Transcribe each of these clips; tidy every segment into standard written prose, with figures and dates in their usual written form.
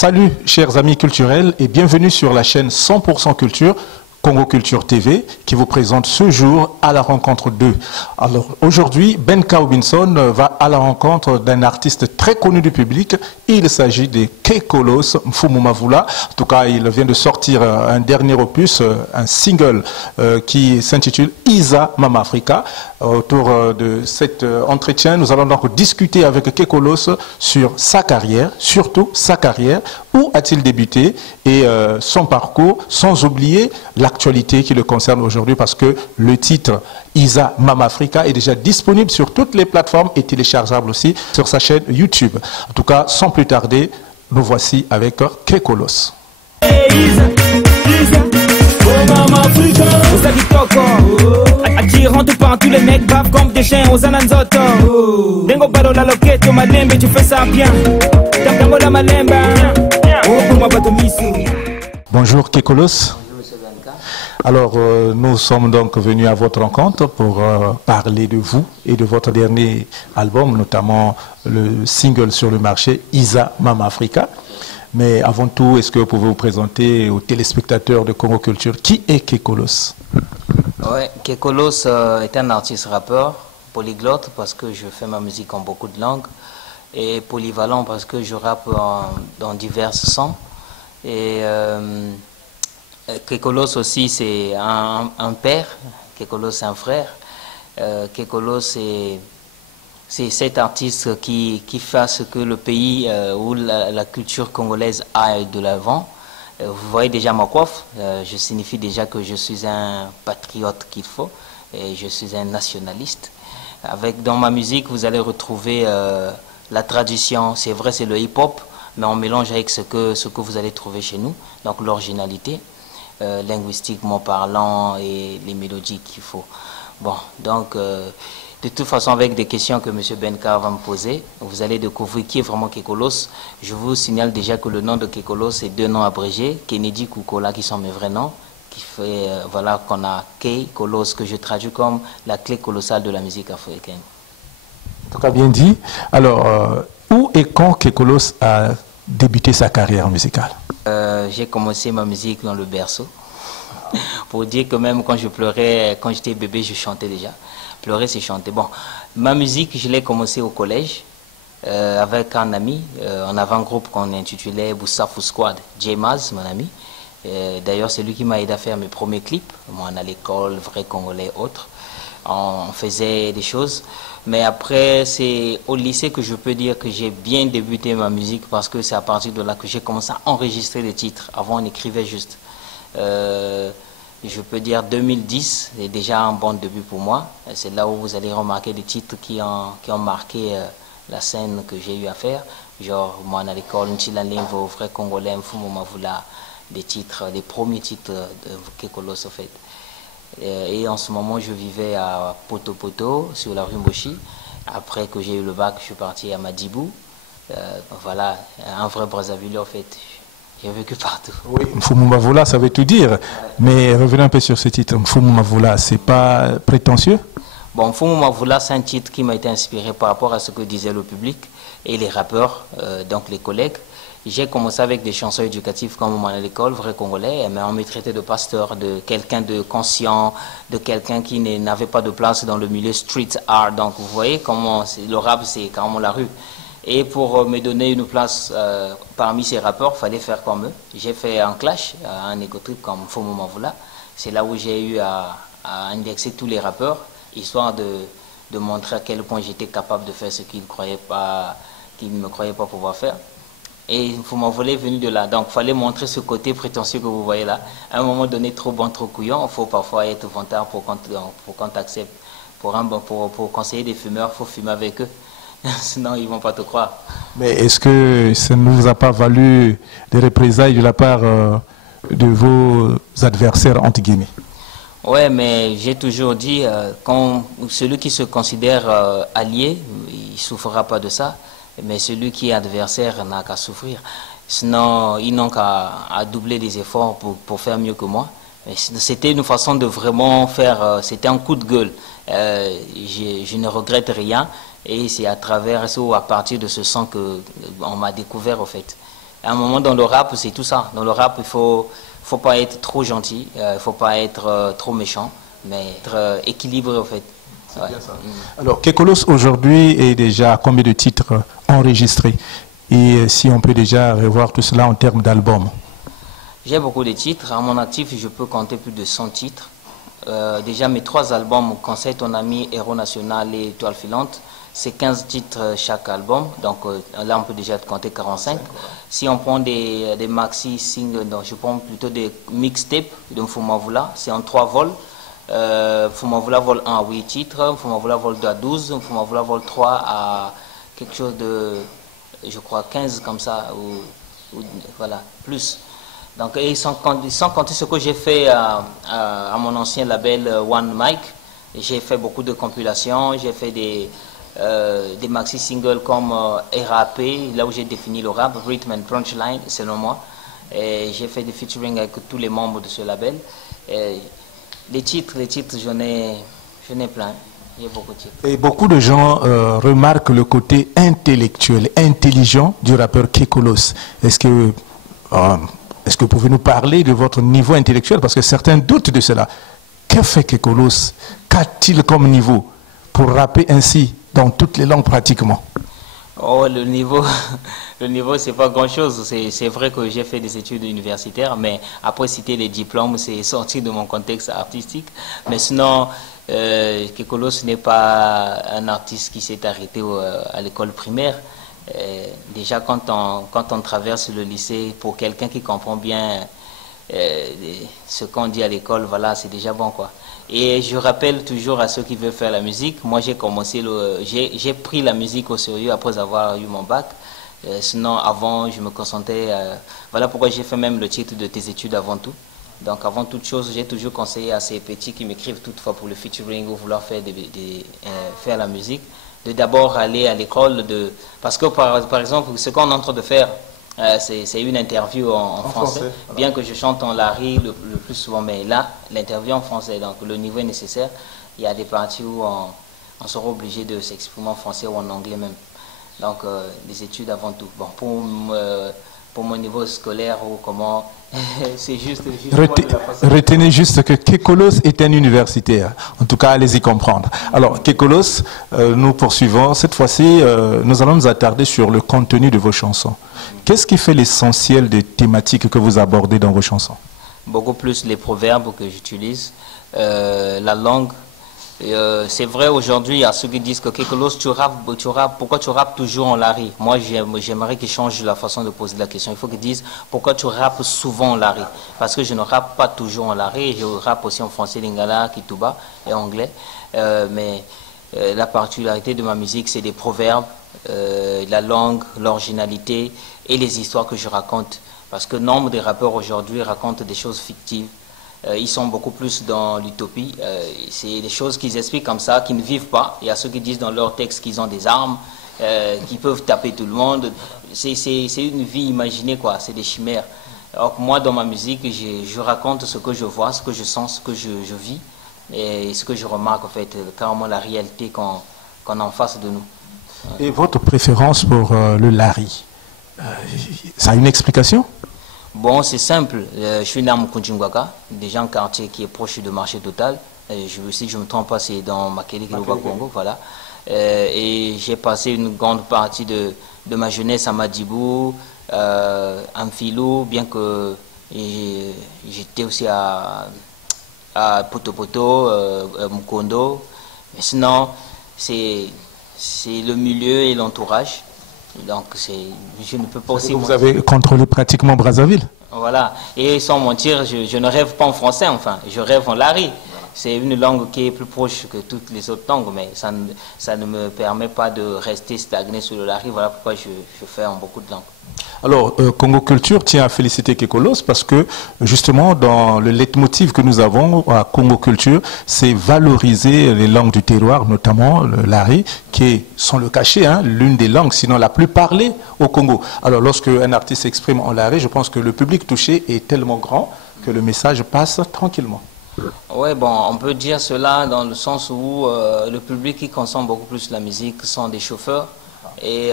Salut chers amis culturels et bienvenue sur la chaîne 100% Culture, Congo Culture TV, qui vous présente ce jour à la rencontre d'eux. Alors aujourd'hui, Benka Robinson va à la rencontre d'un artiste très connu du public. Il s'agit de Kekolos Mfumu Mavula. En tout cas, il vient de sortir un dernier opus, un single qui s'intitule Isa Mama Africa. Autour de cet entretien, nous allons donc discuter avec Kekolos sur sa carrière, surtout sa carrière. Où a-t-il débuté et son parcours, sans oublier l'actualité qui le concerne aujourd'hui, parce que le titre Isa Mama Africa est déjà disponible sur toutes les plateformes et téléchargeable aussi sur sa chaîne YouTube. En tout cas, sans plus tarder, nous voici avec Kekolos. Attirant tout par tous les mecs baves comme des chiens aux ananzoto. Dengo baro la loquette au malembe, tu fais ça bien. Tango la malemba. Bonjour Kekolos. Alors, nous sommes donc venus à votre rencontre pour parler de vous et de votre dernier album, notamment le single sur le marché, Isa Mama Africa. Mais avant tout, est-ce que vous pouvez vous présenter aux téléspectateurs de Congo Culture? Qui est Kekolos? Ouais, Kekolos est un artiste rappeur, polyglotte parce que je fais ma musique en beaucoup de langues, et polyvalent parce que je rappe dans divers sons. Et Kekolos aussi, c'est un père. Kekolos, c'est un frère. Kekolos, c'est cet artiste qui fait ce que le pays ou la culture congolaise a de l'avant. Vous voyez déjà ma coiffe, je signifie déjà que je suis un patriote qu'il faut, et je suis un nationaliste. Dans ma musique, vous allez retrouver la tradition, c'est vrai, c'est le hip-hop, mais on mélange avec ce que vous allez trouver chez nous, donc l'originalité, linguistiquement parlant, et les mélodies qu'il faut. Bon, donc, de toute façon, avec des questions que M. Benka va me poser, vous allez découvrir qui est vraiment Kekolos. Je vous signale déjà que le nom de Kekolos, c'est deux noms abrégés, Kennedy Kukola, qui sont mes vrais noms, qui fait, voilà, qu'on a Kekolos, que je traduis comme la clé colossale de la musique africaine. En tout cas, bien dit. Alors, où et quand Kekolos a débuté sa carrière musicale? J'ai commencé ma musique dans le berceau. Pour dire que même quand je pleurais, quand j'étais bébé, je chantais déjà. Pleurer, c'est chanter. Bon, ma musique, je l'ai commencé au collège avec un ami. On avait un groupe qu'on intitulait Boussafou Squad, J-Maz, mon ami. D'ailleurs, c'est lui qui m'a aidé à faire mes premiers clips. Moi, à l'école, Vrai Congolais, autres. On faisait des choses. Mais après, c'est au lycée que je peux dire que j'ai bien débuté ma musique, parce que c'est à partir de là que j'ai commencé à enregistrer des titres. Avant, on écrivait juste. Je peux dire 2010 est déjà un bon début pour moi. C'est là où vous allez remarquer des titres qui ont marqué la scène que j'ai eu à faire. Genre, moi, à l'école, Nchilalimbo, Vrai Congolais, Mfumu Mavula, des premiers titres de Kekolos, en fait. Et en ce moment, je vivais à Poto Poto, sur la rue Mboshi. Après que j'ai eu le bac, je suis parti à Madibou. Voilà, un vrai Brazzaville, en fait. J'ai vécu partout. Oui, Mfumu Mavula, ça veut tout dire. Mais revenons un peu sur ce titre. Mfumu Mavula, c'est pas prétentieux? Bon, Mfumu Mavula, c'est un titre qui m'a été inspiré par rapport à ce que disait le public et les rappeurs, donc les collègues. J'ai commencé avec des chansons éducatives comme à l'école, Vrai Congolais, mais on me traitait de pasteur, de quelqu'un de conscient, de quelqu'un qui n'avait pas de place dans le milieu street art. Donc vous voyez comment le rap, c'est carrément la rue. Et pour me donner une place parmi ces rappeurs, il fallait faire comme eux. J'ai fait un clash, un ego trip comme Mfumu Mavula. C'est là où j'ai eu à indexer tous les rappeurs, histoire de montrer à quel point j'étais capable de faire ce qu'ils ne me croyaient pas pouvoir faire. Et Mfumu Mavula est venu de là. Donc il fallait montrer ce côté prétentieux que vous voyez là. À un moment donné, trop bon, trop couillon, il faut parfois être vantard pour qu'on t'accepte. Pour conseiller des fumeurs, il faut fumer avec eux. Sinon, ils ne vont pas te croire. Mais est-ce que ça ne vous a pas valu des représailles de la part de vos adversaires, entre guillemets? Ouais, mais j'ai toujours dit, quand celui qui se considère allié, il ne souffrira pas de ça. Mais celui qui est adversaire n'a qu'à souffrir. Sinon, ils n'ont qu'à doubler les efforts pour faire mieux que moi. C'était une façon de vraiment faire, c'était un coup de gueule. Je ne regrette rien. Et c'est à travers ou à partir de ce son qu'on m'a découvert, en fait. À un moment dans le rap, c'est tout ça. Dans le rap, faut pas être trop gentil, il faut pas être trop méchant, mais être équilibré en fait. Ouais. Bien ça. Alors, Kekolos aujourd'hui est déjà à combien de titres enregistrés? Et si on peut déjà revoir tout cela en termes d'albums? J'ai beaucoup de titres. À mon actif, je peux compter plus de 100 titres. Déjà, mes 3 albums, Conseil ton ami, Héros national et Étoile filante, c'est 15 titres chaque album. Donc là, on peut déjà compter 45. Si on prend des maxi singles, donc je prends plutôt des mixtapes de Mfumavula, c'est en 3 vols. Mfumavula vol 1 à 8 titres, Mfumavula vol 2 à 12, Mfumavula vol 3 à quelque chose de, je crois, 15 comme ça, ou voilà, plus. Donc, et sans compter ce que j'ai fait à mon ancien label One Mic, j'ai fait beaucoup de compilations, j'ai fait des maxi singles comme RAP, là où j'ai défini le rap, Rhythm and Punchline, selon moi. Et j'ai fait des featuring avec tous les membres de ce label. Et les titres, j'en ai plein. Il y a beaucoup de titres. Et beaucoup de gens remarquent le côté intellectuel, intelligent du rappeur Kekolos. Est-ce que vous pouvez nous parler de votre niveau intellectuel? Parce que certains doutent de cela. Que fait Kekolos? Qu'a-t-il comme niveau pour rapper ainsi dans toutes les langues pratiquement? Oh, le niveau, c'est pas grand-chose. C'est vrai que j'ai fait des études universitaires, mais après citer les diplômes, c'est sorti de mon contexte artistique. Mais sinon, Kekolos n'est pas un artiste qui s'est arrêté à l'école primaire. Déjà, quand on traverse le lycée, pour quelqu'un qui comprend bien ce qu'on dit à l'école, voilà, c'est déjà bon, quoi. Et je rappelle toujours à ceux qui veulent faire la musique, moi j'ai pris la musique au sérieux après avoir eu mon bac. Sinon, avant, je me concentrais. Voilà pourquoi j'ai fait même le titre de tes études avant tout. Donc, avant toute chose, j'ai toujours conseillé à ces petits qui m'écrivent toutefois pour le featuring ou vouloir faire faire la musique, de d'abord aller à l'école, parce que par exemple, ce qu'on est en train de faire, c'est une interview en français, voilà. Bien que je chante en lari le plus souvent, mais là, l'interview en français, donc le niveau est nécessaire. Il y a des parties où on sera obligé de s'exprimer en français ou en anglais même. Donc, les études avant tout. Bon, pour mon niveau scolaire ou comment, c'est juste retenez juste que Kekolos est un universitaire. En tout cas, allez-y comprendre. Alors, Kekolos, nous poursuivons. Cette fois-ci, nous allons nous attarder sur le contenu de vos chansons. Qu'est-ce qui fait l'essentiel des thématiques que vous abordez dans vos chansons? Beaucoup plus les proverbes que j'utilise, la langue. C'est vrai, aujourd'hui, il y a ceux qui disent que Kekolos, pourquoi tu rappes toujours en lari? Moi, j'aimerais qu'ils changent la façon de poser la question. Il faut qu'ils disent pourquoi tu rappes souvent en lari? Parce que je ne rappe pas toujours en lari, je rappe aussi en français, lingala, kituba et anglais. Mais la particularité de ma musique, c'est des proverbes, la langue, l'originalité et les histoires que je raconte. Parce que nombre de rappeurs aujourd'hui racontent des choses fictives. Ils sont beaucoup plus dans l'utopie. C'est des choses qu'ils expliquent comme ça, qu'ils ne vivent pas. Il y a ceux qui disent dans leur texte qu'ils ont des armes, qu'ils peuvent taper tout le monde. C'est une vie imaginée, quoi. C'est des chimères. Alors que moi, dans ma musique, je raconte ce que je vois, ce que je sens, ce que je vis et ce que je remarque, en fait, carrément la réalité qu'on a en face de nous. Et votre préférence pour le lari, ça a une explication? Bon, c'est simple. Je suis né à Mukunjingwaka, déjà un quartier qui est proche du marché total. Si je ne me trompe pas, c'est dans Makele, Congo, voilà. Et j'ai passé une grande partie de ma jeunesse à Madibou, Amphilou, bien que j'étais aussi à Potopoto, Mukondo. Mais sinon, c'est le milieu et l'entourage. Donc, je ne peux pas aussi... Vous avez contrôlé pratiquement Brazzaville? Voilà. Et sans mentir, je ne rêve pas en français, enfin. Je rêve en lari. C'est une langue qui est plus proche que toutes les autres langues, mais ça ne me permet pas de rester stagné sur le lari. Voilà pourquoi je fais en beaucoup de langues. Alors, Congo Culture tient à féliciter Kekolos parce que, justement, dans le leitmotiv que nous avons à Congo Culture, c'est valoriser les langues du terroir, notamment le lari, qui est, sans le cacher, l'une des langues, sinon la plus parlée au Congo. Alors, lorsque un artiste s'exprime en lari, je pense que le public touché est tellement grand que le message passe tranquillement. Oui, bon, on peut dire cela dans le sens où le public qui consomme beaucoup plus la musique sont des chauffeurs et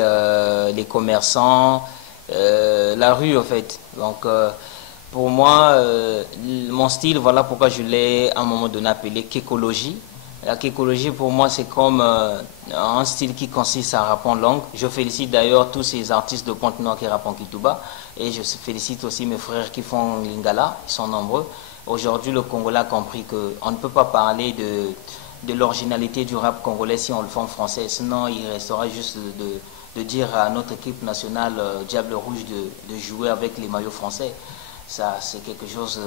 les commerçants la rue en fait. Donc pour moi, mon style, voilà pourquoi je l'ai à un moment donné appelé kékologie. La kékologie pour moi c'est comme un style qui consiste à rapper en langue. Je félicite d'ailleurs tous ces artistes de Pointe-Noire qui rappent en Kitouba et je félicite aussi mes frères qui font Lingala, ils sont nombreux. Aujourd'hui le Congolais a compris qu'on ne peut pas parler de l'originalité du rap congolais si on le fait en français, sinon il restera juste de dire à notre équipe nationale Diable Rouge de jouer avec les maillots français. Ça c'est quelque chose,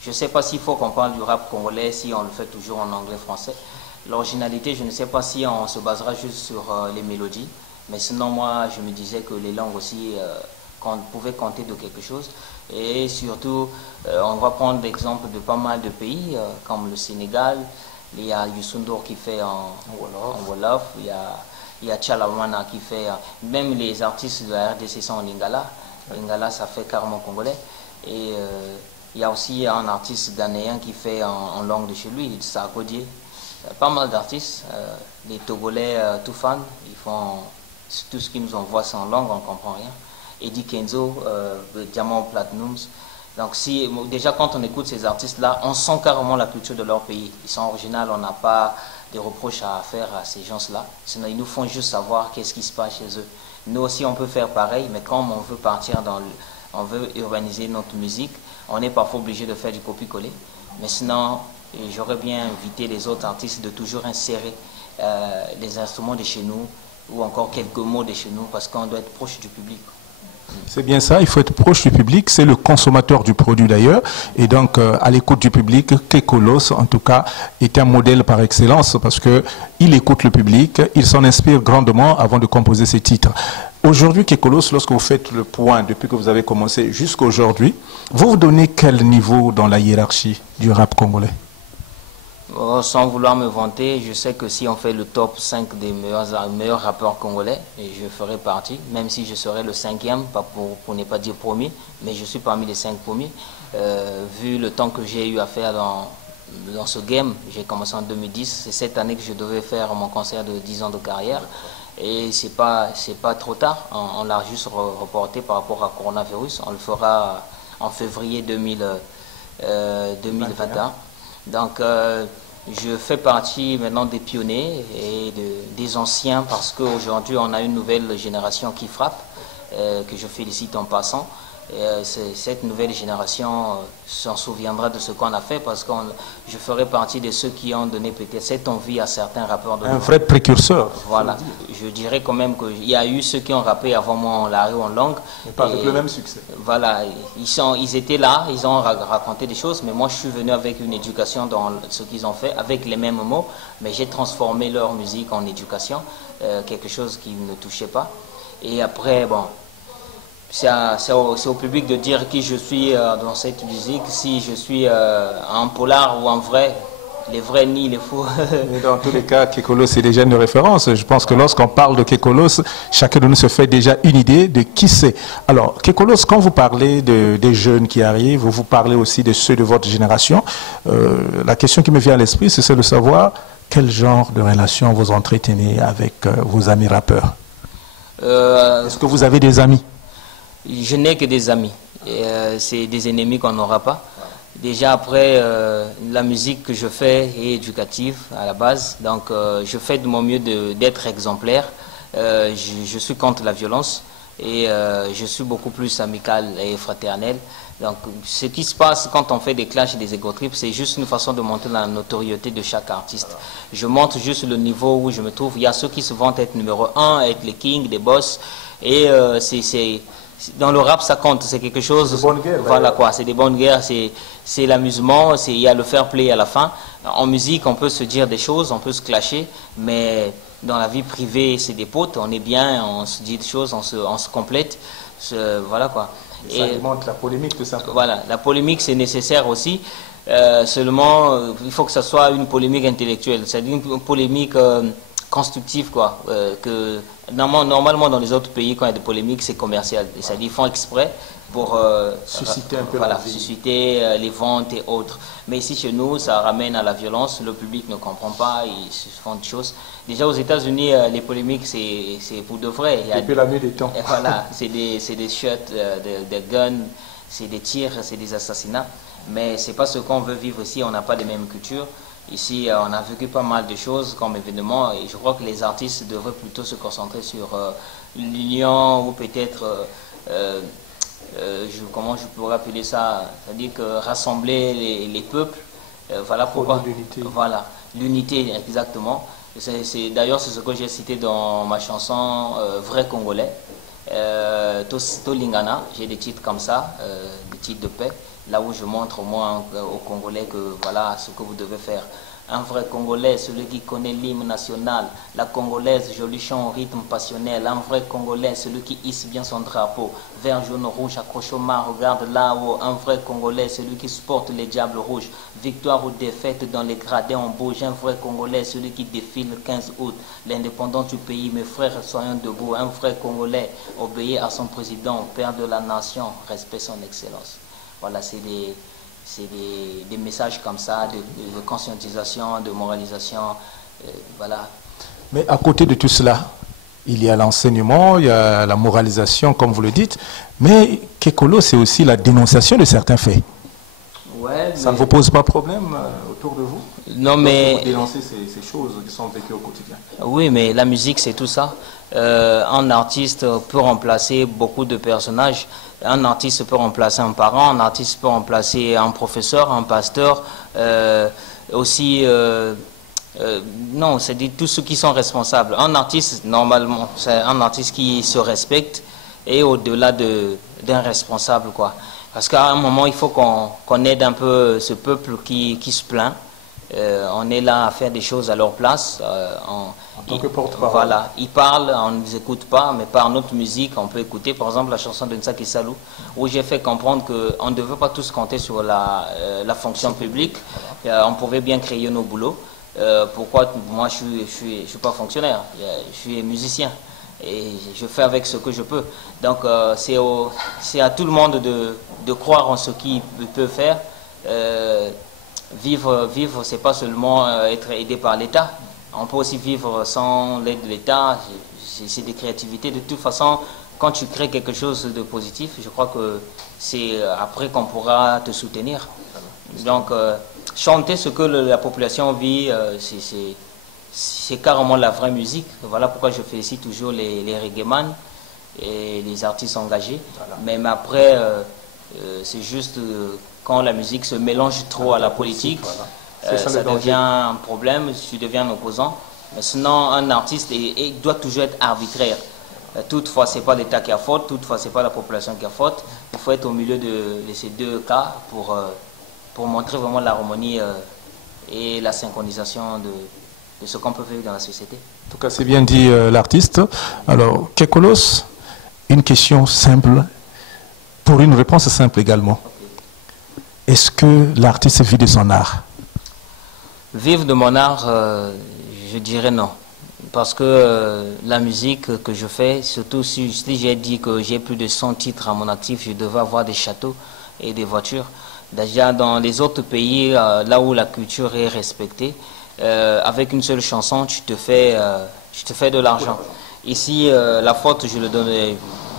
je ne sais pas s'il faut qu'on parle du rap congolais si on le fait toujours en anglais-français. L'originalité, je ne sais pas si on se basera juste sur les mélodies, mais sinon moi je me disais que les langues aussi qu'on pouvait compter de quelque chose. Et surtout, on va prendre l'exemple de pas mal de pays comme le Sénégal. Il y a Youssou N'Dour qui fait en Wolof, il y a Tchalawana qui fait, même les artistes de la RDC sont en Lingala. Lingala ça fait carrément congolais. Et il y a aussi un artiste ghanéen qui fait en langue de chez lui, Sarkodie. Pas mal d'artistes, les Togolais Toufan, ils font tout ce qu'ils nous envoient, c'est en langue, on ne comprend rien. Eddie Kenzo, Diamant Platinums. Donc déjà quand on écoute ces artistes-là, on sent carrément la culture de leur pays. Ils sont originaux, on n'a pas de reproches à faire à ces gens-là. Sinon ils nous font juste savoir qu'est-ce qui se passe chez eux. Nous aussi on peut faire pareil, mais comme on veut partir on veut urbaniser notre musique, on est parfois obligé de faire du copier-coller. Mais sinon, j'aurais bien invité les autres artistes de toujours insérer les instruments de chez nous ou encore quelques mots de chez nous parce qu'on doit être proche du public. C'est bien ça, il faut être proche du public, c'est le consommateur du produit d'ailleurs, et donc à l'écoute du public, Kekolos en tout cas est un modèle par excellence parce qu'il écoute le public, il s'en inspire grandement avant de composer ses titres. Aujourd'hui, Kekolos, lorsque vous faites le point depuis que vous avez commencé jusqu'à aujourd'hui, vous donnez quel niveau dans la hiérarchie du rap congolais? Sans vouloir me vanter, je sais que si on fait le top 5 des meilleurs rappeurs congolais, je ferai partie, même si je serai le 5e, pas pour ne pas dire premier, mais je suis parmi les 5 premiers. Vu le temps que j'ai eu à faire dans ce game, j'ai commencé en 2010, c'est cette année que je devais faire mon concert de 10 ans de carrière. Et c'est pas trop tard, on l'a juste reporté par rapport à coronavirus, on le fera en février 2021. Donc je fais partie maintenant des pionniers et des anciens parce qu'aujourd'hui on a une nouvelle génération qui frappe, que je félicite en passant. Cette nouvelle génération s'en souviendra de ce qu'on a fait parce que je ferai partie de ceux qui ont donné peut-être cette envie à certains rappeurs. Un vrai précurseur. Voilà, je dirais quand même qu'il y a eu ceux qui ont rappé avant moi en la rue en langue. Mais pas avec le même succès. Voilà, ils étaient là, ils ont raconté des choses, mais moi je suis venu avec une éducation dans ce qu'ils ont fait, avec les mêmes mots, mais j'ai transformé leur musique en éducation, quelque chose qui ne touchait pas. Et après, bon... C'est au public de dire qui je suis dans cette musique, si je suis un polar ou un vrai, les vrais ni les faux. Mais dans tous les cas, Kekolos c'est déjà une référence. Je pense que lorsqu'on parle de Kekolos, chacun de nous se fait déjà une idée de qui c'est. Alors, Kekolos, quand vous parlez des jeunes qui arrivent, vous parlez aussi de ceux de votre génération. La question qui me vient à l'esprit, c'est celle de savoir quel genre de relation vous entretenez avec vos amis rappeurs. Est-ce que vous avez des amis? Je n'ai que des amis. C'est des ennemis qu'on n'aura pas. Déjà après, la musique que je fais est éducative à la base. Donc je fais de mon mieux d'être exemplaire. Je suis contre la violence et je suis beaucoup plus amical et fraternel. Donc ce qui se passe quand on fait des clashs et des ego trips, c'est juste une façon de monter la notoriété de chaque artiste. Je montre juste le niveau où je me trouve. Il y a ceux qui se vantent être numéro 1, être les kings, des boss. Et dans le rap, ça compte, c'est quelque chose. C'est bonne guerre. Voilà quoi, c'est des bonnes guerres, c'est l'amusement, il y a le fair play à la fin. En musique, on peut se dire des choses, on peut se clasher, mais dans la vie privée, c'est des potes, on est bien, on se dit des choses, on se complète. Voilà quoi. Et ça alimente la polémique, tout ça. Voilà, la polémique, c'est nécessaire aussi. Seulement, il faut que ça soit une polémique intellectuelle, c'est-à-dire une polémique constructif, quoi. Que normalement, dans les autres pays, quand il y a des polémiques, c'est commercial. C'est-à-dire qu'ils font exprès pour susciter un peu voilà, susciter les ventes et autres. Mais ici, chez nous, ça ramène à la violence. Le public ne comprend pas, ils se font des choses. Déjà, aux États-Unis, les polémiques, c'est pour de vrai. Depuis la nuit des temps. Voilà, c'est des shots, des guns, c'est des tirs, c'est des assassinats. Mais c'est pas ce qu'on veut vivre ici. On n'a pas les mêmes cultures. Ici, on a vécu pas mal de choses comme événements et je crois que les artistes devraient plutôt se concentrer sur l'union ou peut-être, comment je pourrais appeler ça, c'est-à-dire que rassembler les peuples, voilà pourquoi. L'unité. Voilà, l'unité exactement. D'ailleurs, c'est ce que j'ai cité dans ma chanson Vrai Congolais, Tolingana, j'ai des titres comme ça, des titres de paix. Là où je montre au moins aux Congolais que voilà ce que vous devez faire. Un vrai Congolais, celui qui connaît l'hymne national. La Congolaise, je lui chante au rythme passionnel. Un vrai Congolais, celui qui hisse bien son drapeau. Vert, jaune, rouge, accroche au main, regarde là-haut. Un vrai Congolais, celui qui supporte les diables rouges. Victoire ou défaite dans les gradins, on bouge. Un vrai Congolais, celui qui défile le 15 août. L'indépendance du pays, mes frères, soyons debout. Un vrai Congolais, obéir à son président, père de la nation, respect son excellence. Voilà, c'est des messages comme ça, de conscientisation, de moralisation, voilà. Mais à côté de tout cela, il y a l'enseignement, il y a la moralisation, comme vous le dites, mais Kekolo, c'est aussi la dénonciation de certains faits. Ouais, ça ne vous pose pas problème autour de vous? Non, mais... Vous dénoncez ces choses qui sont vécues au quotidien. Oui, mais la musique, c'est tout ça. Un artiste peut remplacer beaucoup de personnages. Un artiste peut remplacer un parent, un artiste peut remplacer un professeur, un pasteur, aussi... non, c'est tous ceux qui sont responsables. Un artiste, normalement, c'est un artiste qui se respecte et au-delà d'un responsable, quoi. Parce qu'à un moment, il faut qu'on aide un peu ce peuple qui se plaint. On est là à faire des choses à leur place. En tant que porte-parole. Voilà, ils parlent, on ne les écoute pas, mais par notre musique, on peut écouter. Par exemple, la chanson de Nsaki Salou, où j'ai fait comprendre qu'on ne devait pas tous compter sur la fonction publique. On pouvait bien créer nos boulots. Pourquoi moi, je suis pas fonctionnaire, je suis musicien. Et je fais avec ce que je peux. Donc, c'est à tout le monde de croire en ce qu'il peut faire. Vivre, c'est pas seulement être aidé par l'État. On peut aussi vivre sans l'aide de l'État. C'est des créativités. De toute façon, quand tu crées quelque chose de positif, je crois que c'est après qu'on pourra te soutenir. Donc, chanter ce que la population vit, c'est carrément la vraie musique. Voilà pourquoi je félicite toujours les reggaeman et les artistes engagés. Voilà. Même après, c'est juste quand la musique se mélange trop à la politique, voilà. Ça devient un problème, tu deviens un opposant. Mais sinon, un artiste doit toujours être arbitraire. Toutefois, ce n'est pas l'État qui a faute, toutefois, ce n'est pas la population qui a faute. Il faut être au milieu de ces deux cas pour montrer vraiment l'harmonie et la synchronisation de ce qu'on peut vivre dans la société. En tout cas, c'est bien dit l'artiste. Alors, Kekolos, une question simple, pour une réponse simple également. Okay. Est-ce que l'artiste vit de son art? Vivre de mon art, je dirais non. Parce que la musique que je fais, surtout si j'ai dit que j'ai plus de 100 titres à mon actif, je devais avoir des châteaux et des voitures. Déjà dans les autres pays, là où la culture est respectée, avec une seule chanson, tu te fais de l'argent. Ici, la faute,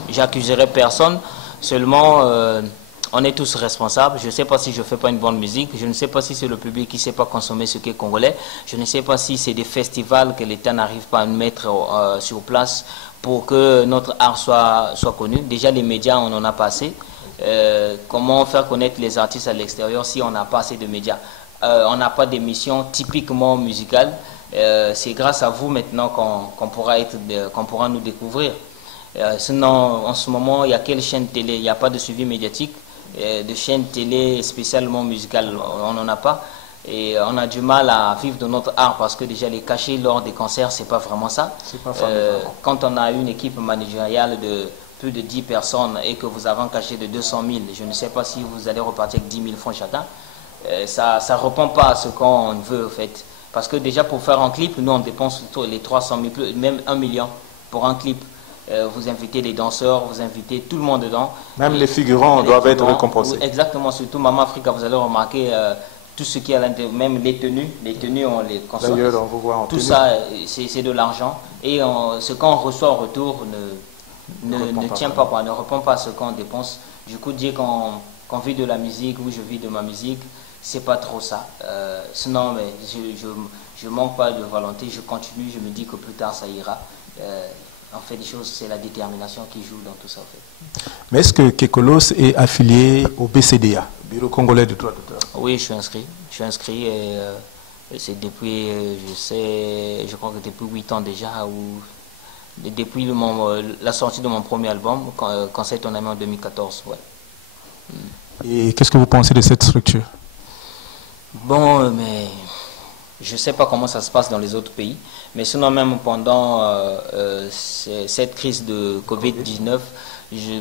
j'accuserai personne. Seulement, on est tous responsables. Je ne sais pas si je ne fais pas une bonne musique. Je ne sais pas si c'est le public qui ne sait pas consommer ce qui est congolais. Je ne sais pas si c'est des festivals que l'État n'arrive pas à mettre sur place pour que notre art soit connu. Déjà, les médias, on en a pas assez. Comment faire connaître les artistes à l'extérieur si on n'a pas assez de médias? On n'a pas d'émissions typiquement musicales. C'est grâce à vous maintenant qu'on pourra nous découvrir. Sinon, en ce moment, il y a quelle chaîne télé? Il n'y a pas de suivi médiatique, de chaîne télé spécialement musicale, on n'en a pas. Et on a du mal à vivre de notre art parce que déjà les cachets lors des concerts, c'est pas vraiment ça. Quand on a une équipe managériale de plus de 10 personnes et que vous avez un cachet de 200 000, je ne sais pas si vous allez repartir avec 10 000 francs chacun. Ça ne répond pas à ce qu'on veut en fait. Parce que déjà pour faire un clip, nous on dépense les 300 000, même 1 million pour un clip. Vous invitez les danseurs, vous invitez tout le monde dedans. Même les figurants doivent être récompensés. Exactement, surtout Maman Africa, vous allez remarquer tout ce qui est à l'intérieur, même les tenues on les consomme. D'ailleurs, on vous voit en tout tenue. ça, c'est de l'argent. Et ce qu'on reçoit en retour ne tient pas, ne répond pas à ce qu'on dépense. Du coup, dire qu'on vit de la musique ou je vis de ma musique, c'est pas trop ça. Sinon, mais je manque pas de volonté, je continue, je me dis que plus tard ça ira. En fait, des choses, c'est la détermination qui joue dans tout ça. En fait. Mais est-ce que Kekolos est affilié au BCDA, Bureau congolais de droits d'auteur? Oui, je suis inscrit. Je suis inscrit et c'est depuis, je crois que depuis 8 ans déjà, ou depuis la sortie de mon premier album, quand c'est ton ami en 2014. Ouais. Et qu'est-ce que vous pensez de cette structure? Bon, mais je ne sais pas comment ça se passe dans les autres pays, mais sinon même pendant cette crise de Covid-19,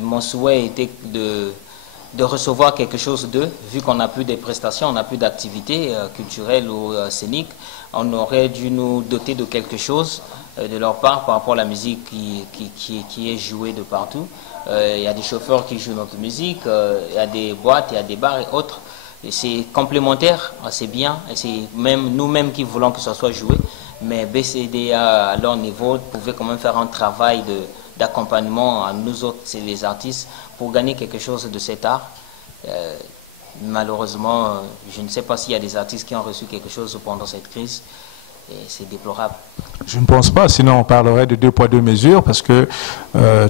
mon souhait était de recevoir quelque chose d'eux, vu qu'on n'a plus de prestations, on n'a plus d'activités culturelles ou scéniques, on aurait dû nous doter de quelque chose de leur part par rapport à la musique qui est jouée de partout. Il y a des chauffeurs qui jouent notre musique, il y a des boîtes, il y a des bars et autres. C'est complémentaire, c'est bien, c'est même nous-mêmes qui voulons que ça soit joué, mais BCDA à leur niveau pouvait quand même faire un travail d'accompagnement à nous autres, c'est les artistes, pour gagner quelque chose de cet art. Malheureusement, je ne sais pas s'il y a des artistes qui ont reçu quelque chose pendant cette crise. Et c'est déplorable. Je ne pense pas, sinon on parlerait de 2 poids 2 mesures, parce que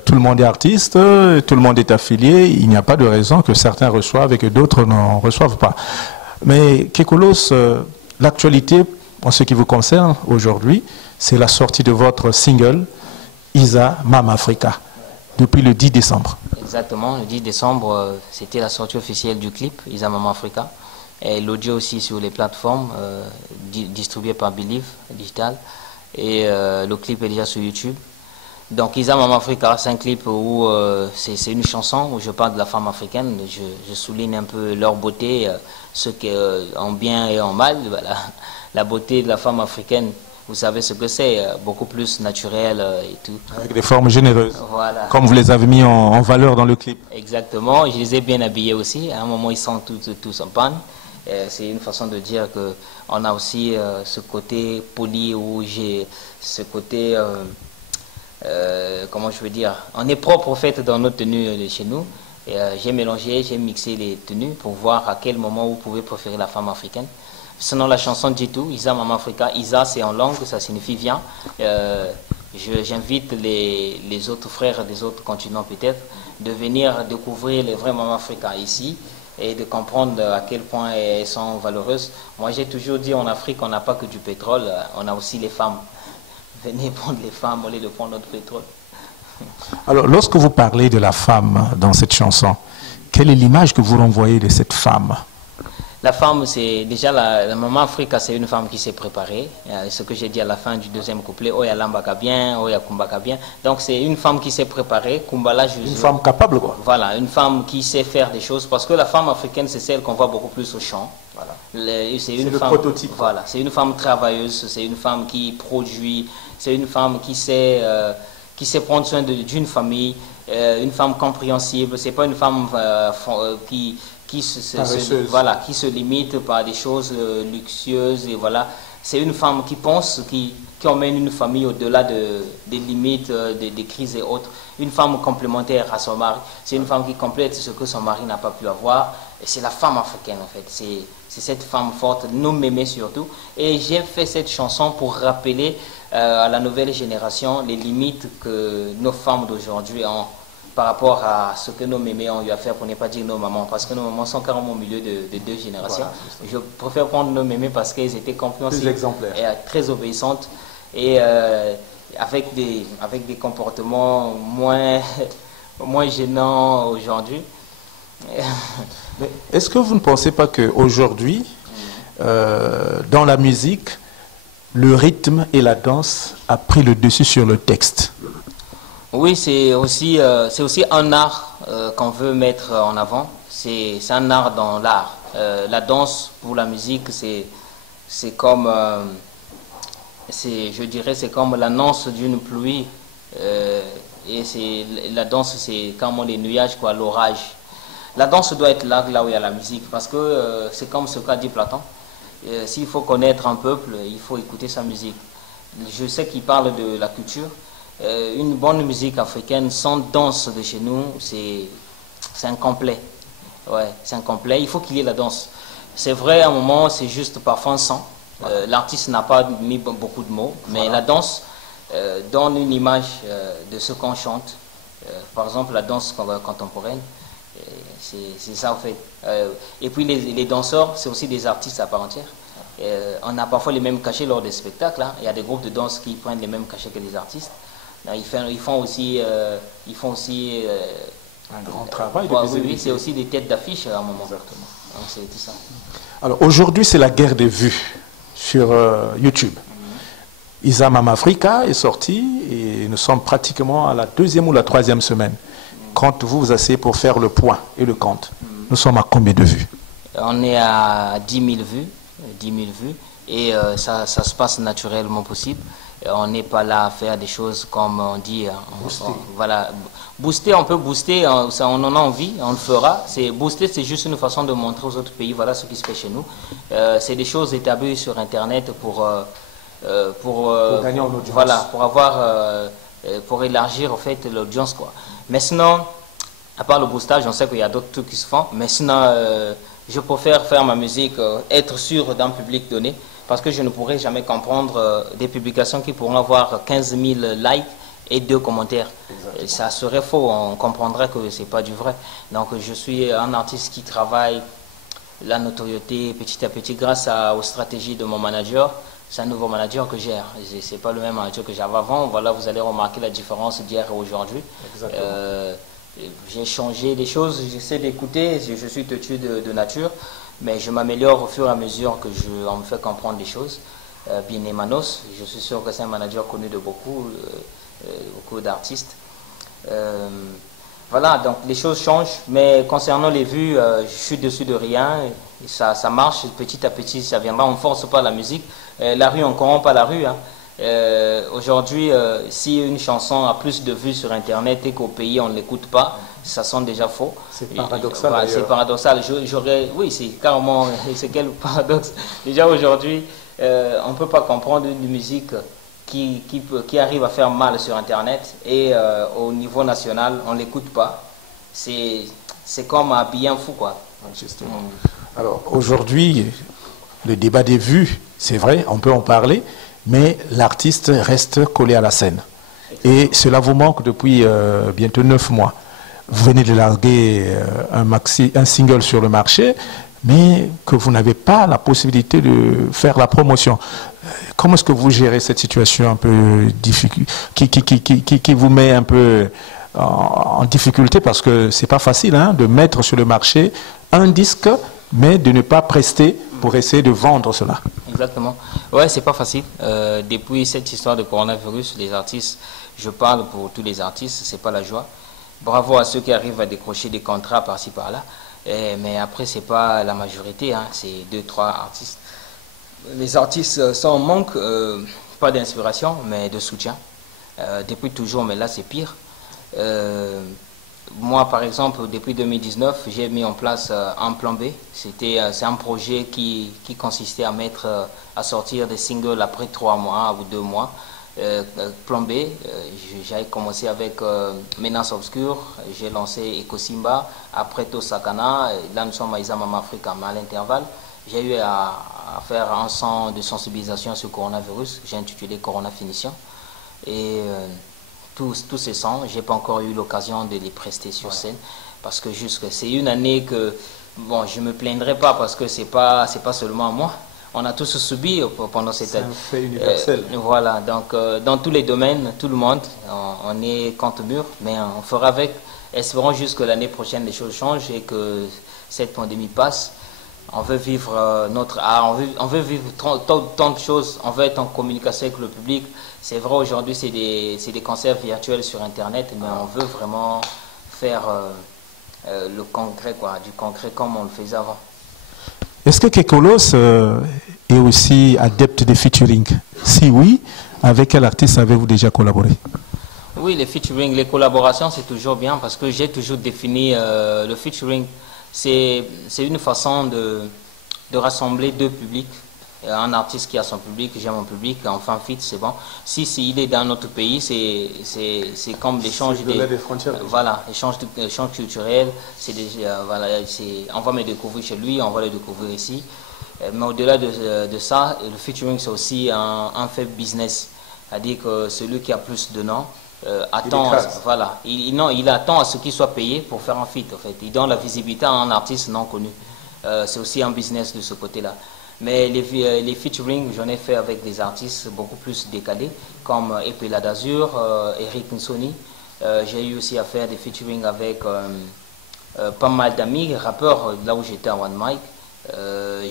tout le monde est artiste, tout le monde est affilié, il n'y a pas de raison que certains reçoivent et que d'autres n'en reçoivent pas. Mais Kekolos, l'actualité en ce qui vous concerne aujourd'hui, c'est la sortie de votre single Isa Mama Africa, depuis le 10 décembre. Exactement, le 10 décembre, c'était la sortie officielle du clip Isa Mama Africa. Et l'audio aussi sur les plateformes distribuées par Believe Digital, et le clip est déjà sur YouTube. Donc Isa Mama Africa, c'est un clip où c'est une chanson où je parle de la femme africaine, je souligne un peu leur beauté, ceux qui en bien et en mal, voilà. La beauté de la femme africaine, vous savez ce que c'est, beaucoup plus naturel et tout. Avec des formes généreuses, voilà. Comme vous les avez mis en valeur dans le clip. Exactement, je les ai bien habillés aussi, à un moment ils sont tous en panne. C'est une façon de dire qu'on a aussi ce côté poli, où j'ai ce côté, comment je veux dire, on est propre au fait dans notre tenue de chez nous. J'ai mélangé, j'ai mixé les tenues pour voir à quel moment vous pouvez préférer la femme africaine. Sinon la chanson dit tout, Isa Mama Africa, Isa c'est en langue, ça signifie viens. J'invite les autres frères des autres continents peut-être de venir découvrir les vrais Mama Africa ici, et de comprendre à quel point elles sont valeureuses. Moi, j'ai toujours dit en Afrique, on n'a pas que du pétrole, on a aussi les femmes. Venez prendre les femmes au lieu de prendre notre pétrole. Alors, lorsque vous parlez de la femme dans cette chanson, quelle est l'image que vous renvoyez de cette femme? La femme, c'est déjà la Maman Africa, c'est une femme qui s'est préparée. Ce que j'ai dit à la fin du deuxième couplet, Oya Lambaka bien, Oya Kumbaka bien. Donc c'est une femme qui s'est préparée. Kumbala, une femme capable, quoi. Voilà, une femme qui sait faire des choses, parce que la femme africaine, c'est celle qu'on voit beaucoup plus au champ. Voilà. C'est le prototype. Voilà, c'est une femme travailleuse, c'est une femme qui produit, c'est une femme qui sait prendre soin d'une famille, une femme compréhensible. C'est pas une femme qui se limite par des choses luxueuses, et voilà. C'est une femme qui pense, qui emmène une famille au-delà des limites, des crises et autres. Une femme complémentaire à son mari. C'est une femme qui complète ce que son mari n'a pas pu avoir. Et c'est la femme africaine en fait. C'est cette femme forte, nos mémés surtout. Et j'ai fait cette chanson pour rappeler à la nouvelle génération les limites que nos femmes d'aujourd'hui ont par rapport à ce que nos mémés ont eu à faire, pour ne pas dire nos mamans, parce que nos mamans sont carrément au milieu de 2 générations. Voilà, je préfère prendre nos mémés parce qu'elles étaient compréhensibles et très obéissantes, et avec des comportements moins gênants aujourd'hui. Mais est-ce que vous ne pensez pas qu'aujourd'hui, dans la musique, le rythme et la danse a pris le dessus sur le texte? Oui, c'est aussi un art qu'on veut mettre en avant. C'est un art dans l'art. La danse pour la musique, c'est comme je dirais, c'est comme l'annonce d'une pluie. Et la danse, c'est comme les nuages, quoi, l'orage. La danse doit être là où il y a la musique, parce que c'est comme ce qu'a dit Platon. S'il faut connaître un peuple, il faut écouter sa musique. Je sais qu'il parle de la culture. Une bonne musique africaine sans danse de chez nous, c'est incomplet. Ouais, c'est incomplet. Il faut qu'il y ait la danse. C'est vrai, à un moment, c'est juste parfois un son. L'artiste n'a pas mis beaucoup de mots, mais la danse donne une image de ce qu'on chante. Par exemple, la danse contemporaine, c'est ça en fait. Et puis les danseurs, c'est aussi des artistes à part entière. On a parfois les mêmes cachets lors des spectacles. Hein. Il y a des groupes de danse qui prennent les mêmes cachets que les artistes. Ils font aussi un grand travail de oui, c'est aussi des têtes d'affiche à un moment. Exactement. Donc c'est tout ça. Alors aujourd'hui, c'est la guerre des vues sur YouTube. Isa Mama Africa est sorti et nous sommes pratiquement à la 2e ou la 3e semaine. Quand vous vous asseyez pour faire le point et le compte, nous sommes à combien de vues? On est à 10 000 vues. 10 000 vues. Et ça se passe naturellement possible. On n'est pas là à faire des choses comme on dit. Voilà. Booster, on peut booster, on en a envie, on le fera. Booster, c'est juste une façon de montrer aux autres pays, voilà ce qui se fait chez nous. C'est des choses établies sur Internet pour gagner en audience. Voilà, pour élargir en fait l'audience, quoi. Mais sinon, à part le boostage, on sait qu'il y a d'autres trucs qui se font. Mais sinon, je préfère faire ma musique, être sûr d'un public donné, parce que je ne pourrais jamais comprendre des publications qui pourront avoir 15 000 likes et 2 commentaires. Ça serait faux, on comprendrait que c'est pas du vrai. Donc je suis un artiste qui travaille la notoriété petit à petit grâce aux stratégies de mon manager. C'est un nouveau manager que j'ai. C'est pas le même manager que j'avais avant. Voilà, vous allez remarquer la différence d'hier et aujourd'hui. J'ai changé des choses, j'essaie d'écouter, je suis têtu de nature, mais je m'améliore au fur et à mesure que on me fait comprendre des choses. Bien Manos, je suis sûr que c'est un manager connu de beaucoup d'artistes. Voilà, donc les choses changent, mais concernant les vues, je suis dessus de rien, et ça marche petit à petit, ça viendra, on ne force pas la musique. La rue, on ne corrompt pas la rue. Hein. Aujourd'hui, si une chanson a plus de vues sur Internet et qu'au pays on ne l'écoute pas, ça sonne déjà faux. C'est paradoxal. C'est paradoxal. Oui, c'est carrément, c'est quel paradoxe. Déjà aujourd'hui, on ne peut pas comprendre une musique qui arrive à faire mal sur Internet et au niveau national, on ne l'écoute pas. C'est comme habiller un fou, quoi. Justement. Alors aujourd'hui, le débat des vues, c'est vrai, on peut en parler, mais l'artiste reste collé à la scène. Et cela vous manque depuis bientôt 9 mois. Vous venez de larguer un single sur le marché, mais que vous n'avez pas la possibilité de faire la promotion. Comment est-ce que vous gérez cette situation un peu difficile, qui vous met un peu en difficulté, parce que c'est pas facile hein, de mettre sur le marché un disque, mais de ne pas prester pour essayer de vendre cela. Exactement. Ouais, c'est pas facile. Depuis cette histoire de coronavirus, les artistes, je parle pour tous les artistes, c'est pas la joie. Bravo à ceux qui arrivent à décrocher des contrats par-ci par-là. Mais après, c'est pas la majorité, hein, c'est 2-3 artistes. Les artistes sont en manque, pas d'inspiration, mais de soutien. Depuis toujours, mais là c'est pire. Moi, par exemple, depuis 2019, j'ai mis en place un plan B. C'est un projet qui consistait à sortir des singles après 3 mois ou 2 mois. Plan B, j'avais commencé avec Menace Obscure, j'ai lancé Ekosimba, après Tosakana, là nous sommes à Isa Mama Africa, mais à l'intervalle, j'ai eu à faire un son de sensibilisation sur le coronavirus, j'ai intitulé Corona Finition. Et tous ces sons, je n'ai pas encore eu l'occasion de les prester sur scène, parce que c'est une année que, bon, je ne me plaindrai pas, parce que ce n'est pas seulement moi. On a tous subi pendant cette année. C'est un fait universel. Voilà, donc dans tous les domaines, tout le monde, on est contre mur, mais on fera avec. Espérons juste que l'année prochaine, les choses changent et que cette pandémie passe. On veut vivre notre art, on veut vivre tant de choses, on veut être en communication avec le public. C'est vrai, aujourd'hui, c'est des concerts virtuels sur Internet, mais on veut vraiment faire le concret, quoi, du concret comme on le faisait avant. Est-ce que Kekolos et aussi adepte des featuring? Si oui, avec quel artiste avez-vous déjà collaboré? Oui, les featuring, les collaborations, c'est toujours bien parce que j'ai toujours défini le featuring, c'est une façon de rassembler deux publics. Un artiste qui a son public, j'ai mon public, enfin fit, c'est bon. Si il est dans notre pays, c'est comme l'échange des frontières. Voilà, échange culturel. Voilà, on va me découvrir chez lui, on va le découvrir ici. Mais au-delà de ça, le featuring c'est aussi un fait business, c'est-à-dire que celui qui a plus de noms attend, voilà, il attend à ce qu'il soit payé pour faire un feat. En fait, il donne la visibilité à un artiste non connu. C'est aussi un business de ce côté-là. Mais les featuring, j'en ai fait avec des artistes beaucoup plus décalés, comme Epela d'Azur, Eric Nsoni. J'ai eu aussi à faire des featuring avec pas mal d'amis, rappeurs, là où j'étais à One Mic.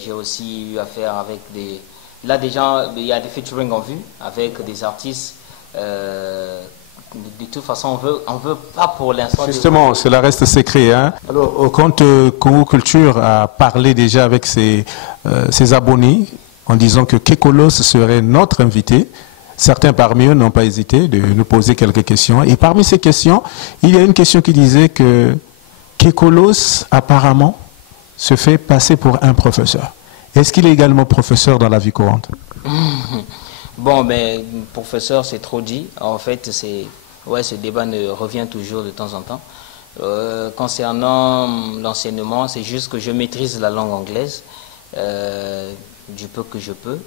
J'ai aussi eu à faire avec des... Là déjà, il y a des featuring en vue avec des artistes. De toute façon, on veut pas pour l'instant... Justement, cela reste secret. Hein? Alors, quand Congo Culture a parlé déjà avec ses abonnés en disant que Kekolos serait notre invité, certains parmi eux n'ont pas hésité de nous poser quelques questions. Et parmi ces questions, il y a une question qui disait que Kekolos, apparemment, se fait passer pour un professeur. Est-ce qu'il est également professeur dans la vie courante? Bon, mais professeur, c'est trop dit. En fait, ce débat revient toujours de temps en temps. Concernant l'enseignement, c'est juste que je maîtrise la langue anglaise du peu que je peux.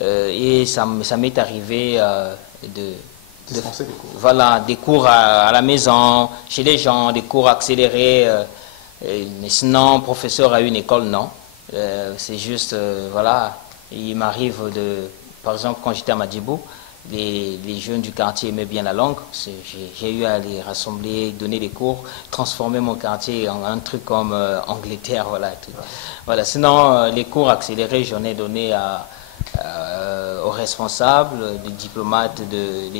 Et ça m'est arrivé Dispenser des cours. Voilà, des cours à la maison, chez les gens, des cours accélérés. Mais sinon, professeur à une école, non. C'est juste, voilà, il m'arrive par exemple, quand j'étais à Madjibou, les jeunes du quartier aimaient bien la langue. J'ai eu à les rassembler, donner des cours, transformer mon quartier en un truc comme Angleterre, voilà. Voilà. Sinon, les cours accélérés, j'en ai donné aux responsables, des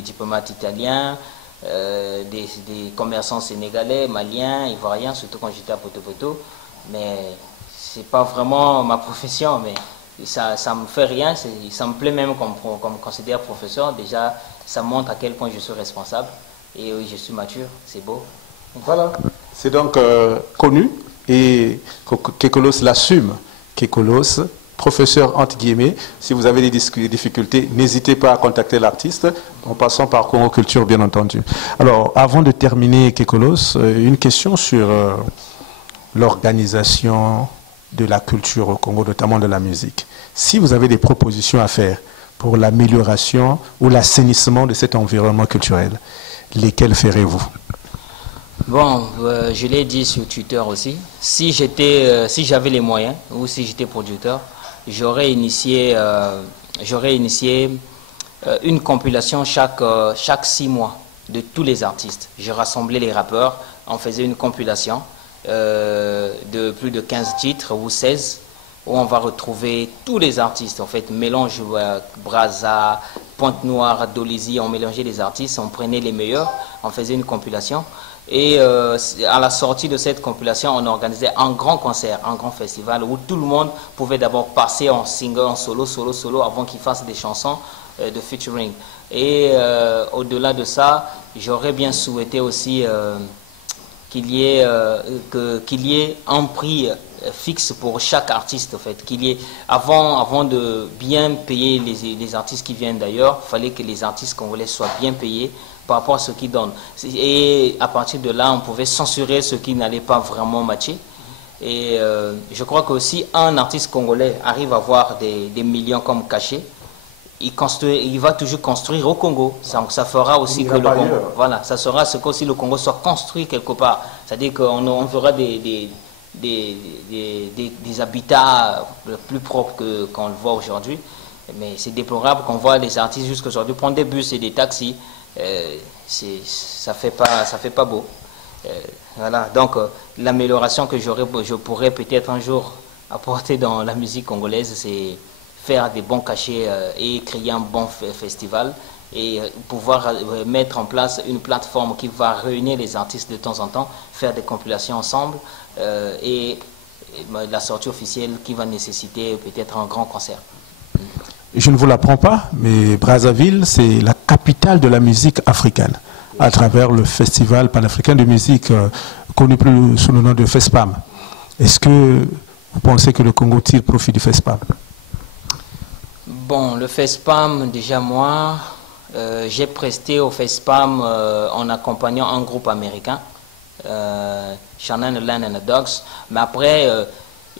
diplomates italiens, des commerçants sénégalais, maliens, ivoiriens, surtout quand j'étais à Poto-Poto. Mais c'est pas vraiment ma profession, mais ça me fait rien, ça me plaît même comme considère professeur. Déjà, ça montre à quel point je suis responsable et oui, je suis mature, c'est beau. Voilà, c'est donc connu et Kekolos l'assume. Kekolos, professeur entre guillemets, si vous avez des difficultés, n'hésitez pas à contacter l'artiste en passant par Congo Culture, bien entendu. Alors, avant de terminer, Kekolos, une question sur l'organisation de la culture au Congo, notamment de la musique. Si vous avez des propositions à faire pour l'amélioration ou l'assainissement de cet environnement culturel, lesquelles ferez-vous? Bon, je l'ai dit sur Twitter aussi. Si j'avais les moyens ou si j'étais producteur, j'aurais initié une compilation chaque 6 mois de tous les artistes. Je rassemblais les rappeurs, on faisait une compilation de plus de 15 titres ou 16 où on va retrouver tous les artistes. En fait, mélange Brazza, Pointe-Noire, Dolisie, on mélangeait les artistes, on prenait les meilleurs, on faisait une compilation. Et à la sortie de cette compilation, on organisait un grand concert, un grand festival où tout le monde pouvait d'abord passer en single, en solo, avant qu'ils fassent des chansons de featuring. Et au-delà de ça, j'aurais bien souhaité aussi qu'il y ait un prix fixe pour chaque artiste, en fait. Avant de bien payer les artistes qui viennent d'ailleurs, il fallait que les artistes congolais soient bien payés par rapport à ce qu'ils donnent. Et à partir de là, on pouvait censurer ce qui n'allait pas vraiment matcher. Et je crois que si un artiste congolais arrive à avoir des millions comme cachet, il va toujours construire au Congo. Ça fera aussi que le Congo, voilà, ça sera ce qu'aussi le Congo soit construit quelque part. C'est-à-dire qu'on verra des habitats plus propres qu'on le voit aujourd'hui. Mais c'est déplorable qu'on voit les artistes jusqu'à aujourd'hui prendre des bus et des taxis. Ça fait pas beau. Voilà. Donc l'amélioration que je pourrais peut-être un jour apporter dans la musique congolaise, c'est faire des bons cachets et créer un bon festival et pouvoir mettre en place une plateforme qui va réunir les artistes de temps en temps, faire des compilations ensemble et la sortie officielle qui va nécessiter peut-être un grand concert. Je ne vous l'apprends pas, mais Brazzaville, c'est la capitale de la musique africaine, à travers le festival panafricain de musique, connu plus sous le nom de FESPAM. Est-ce que vous pensez que le Congo tire profit du FESPAM? Bon, le FESPAM, déjà moi, j'ai presté au FESPAM en accompagnant un groupe américain, Shannon Land and the Dogs, mais après...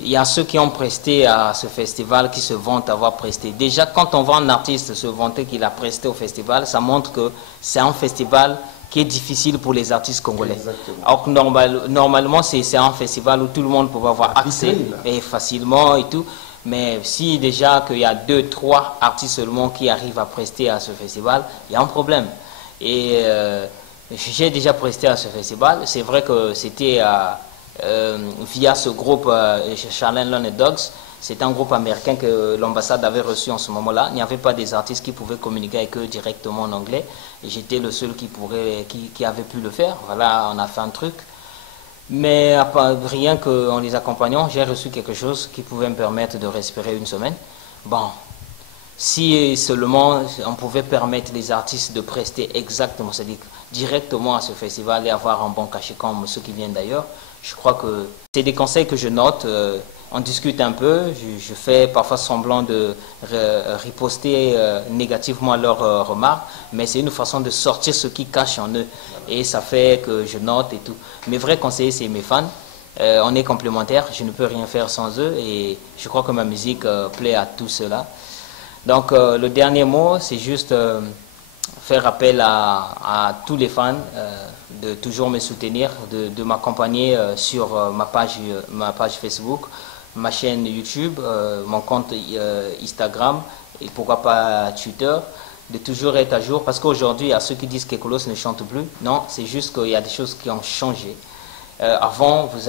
il y a ceux qui ont presté à ce festival qui se vantent avoir presté. Déjà, quand on voit un artiste se vanter qu'il a presté au festival, ça montre que c'est un festival qui est difficile pour les artistes congolais. Alors que normalement, c'est un festival où tout le monde peut avoir accès et facilement et tout. Mais si déjà qu'il y a 2, 3 artistes seulement qui arrivent à prester à ce festival, il y a un problème. Et j'ai déjà presté à ce festival. C'est vrai que c'était... via ce groupe Charlene Lone Dogs, c'est un groupe américain que l'ambassade avait reçu en ce moment-là. Il n'y avait pas des artistes qui pouvaient communiquer avec eux directement en anglais. Et j'étais le seul qui avait pu le faire. Voilà, on a fait un truc. Mais rien qu'en les accompagnant, j'ai reçu quelque chose qui pouvait me permettre de respirer une semaine. Bon, si seulement on pouvait permettre les artistes de prester exactement, c'est-à-dire directement à ce festival et avoir un bon cachet comme ceux qui viennent d'ailleurs, je crois que c'est des conseils que je note, on discute un peu, je fais parfois semblant de riposter négativement à leurs remarques, mais c'est une façon de sortir ce qui cache en eux, et ça fait que je note et tout. Mes vrais conseillers, c'est mes fans, on est complémentaires, je ne peux rien faire sans eux, et je crois que ma musique plaît à tout cela. Donc le dernier mot, c'est juste faire appel à tous les fans de toujours me soutenir, de m'accompagner sur ma page Facebook, ma chaîne YouTube, mon compte Instagram et pourquoi pas Twitter, de toujours être à jour, parce qu'aujourd'hui, il y a ceux qui disent que Kekolos ne chante plus. Non, c'est juste qu'il y a des choses qui ont changé. Avant, vous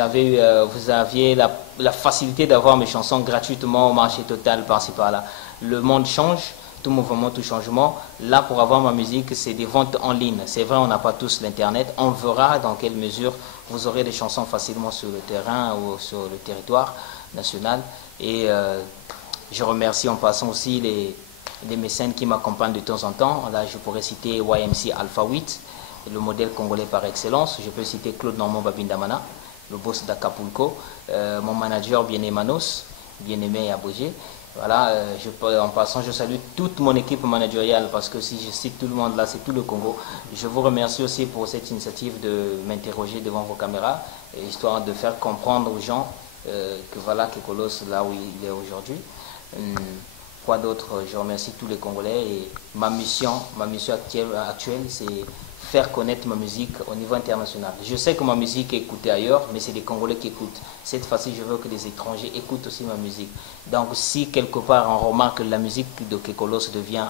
aviez la facilité d'avoir mes chansons gratuitement au marché total, par-ci par-là. Le monde change, tout mouvement, tout changement. Là, pour avoir ma musique, c'est des ventes en ligne. C'est vrai, on n'a pas tous l'Internet. On verra dans quelle mesure vous aurez des chansons facilement sur le terrain ou sur le territoire national. Et je remercie en passant aussi les mécènes qui m'accompagnent de temps en temps. Là, je pourrais citer YMC Alpha 8, le modèle congolais par excellence. Je peux citer Claude Normand Babindamana, le boss d'Acapulco, mon manager Bien-Aimé Manos, Bien-Aimé Abogé. Voilà, en passant, je salue toute mon équipe managériale parce que si je cite tout le monde là, c'est tout le Congo. Je vous remercie aussi pour cette initiative de m'interroger devant vos caméras, histoire de faire comprendre aux gens que voilà Kekolos là où il est aujourd'hui. Quoi d'autre? Je remercie tous les Congolais et ma mission actuelle, c'est faire connaître ma musique au niveau international. Je sais que ma musique est écoutée ailleurs, mais c'est les Congolais qui écoutent. Cette fois-ci, je veux que les étrangers écoutent aussi ma musique. Donc, si quelque part on remarque que la musique de Kekolos devient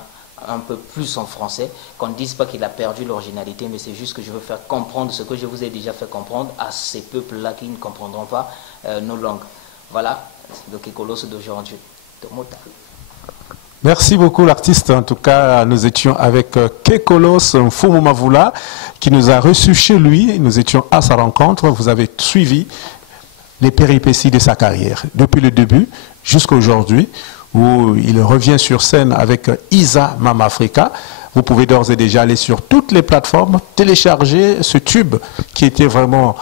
un peu plus en français, qu'on ne dise pas qu'il a perdu l'originalité, mais c'est juste que je veux faire comprendre ce que je vous ai déjà fait comprendre à ces peuples-là qui ne comprendront pas nos langues. Voilà, le Kekolos d'aujourd'hui. Merci beaucoup l'artiste. En tout cas, nous étions avec Kekolos Mfumu Mavula qui nous a reçus chez lui. Nous étions à sa rencontre. Vous avez suivi les péripéties de sa carrière depuis le début jusqu'à aujourd'hui où il revient sur scène avec Isa Mama Africa. Vous pouvez d'ores et déjà aller sur toutes les plateformes, télécharger ce tube qui était vraiment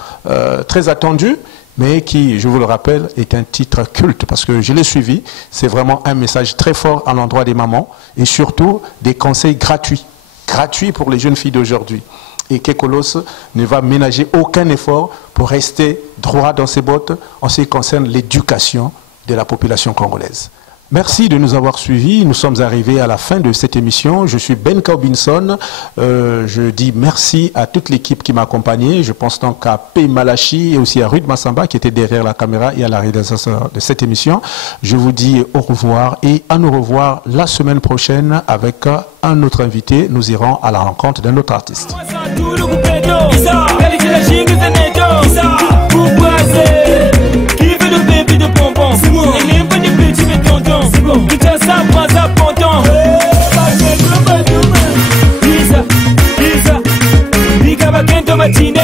très attendu, mais qui, je vous le rappelle, est un titre culte parce que je l'ai suivi. C'est vraiment un message très fort à l'endroit des mamans et surtout des conseils gratuits pour les jeunes filles d'aujourd'hui. Et Kekolos ne va ménager aucun effort pour rester droit dans ses bottes en ce qui concerne l'éducation de la population congolaise. Merci de nous avoir suivis. Nous sommes arrivés à la fin de cette émission. Je suis Ben Kaubinson. Je dis merci à toute l'équipe qui m'a accompagné. Je pense donc à Pei Malachi et aussi à Rude Massamba qui était derrière la caméra et à la réalisation de cette émission. Je vous dis au revoir et à nous revoir la semaine prochaine avec un autre invité. Nous irons à la rencontre d'un autre artiste. C'est bon, déjà ça prend ça pendant. Isa, Bika Bakento Matine.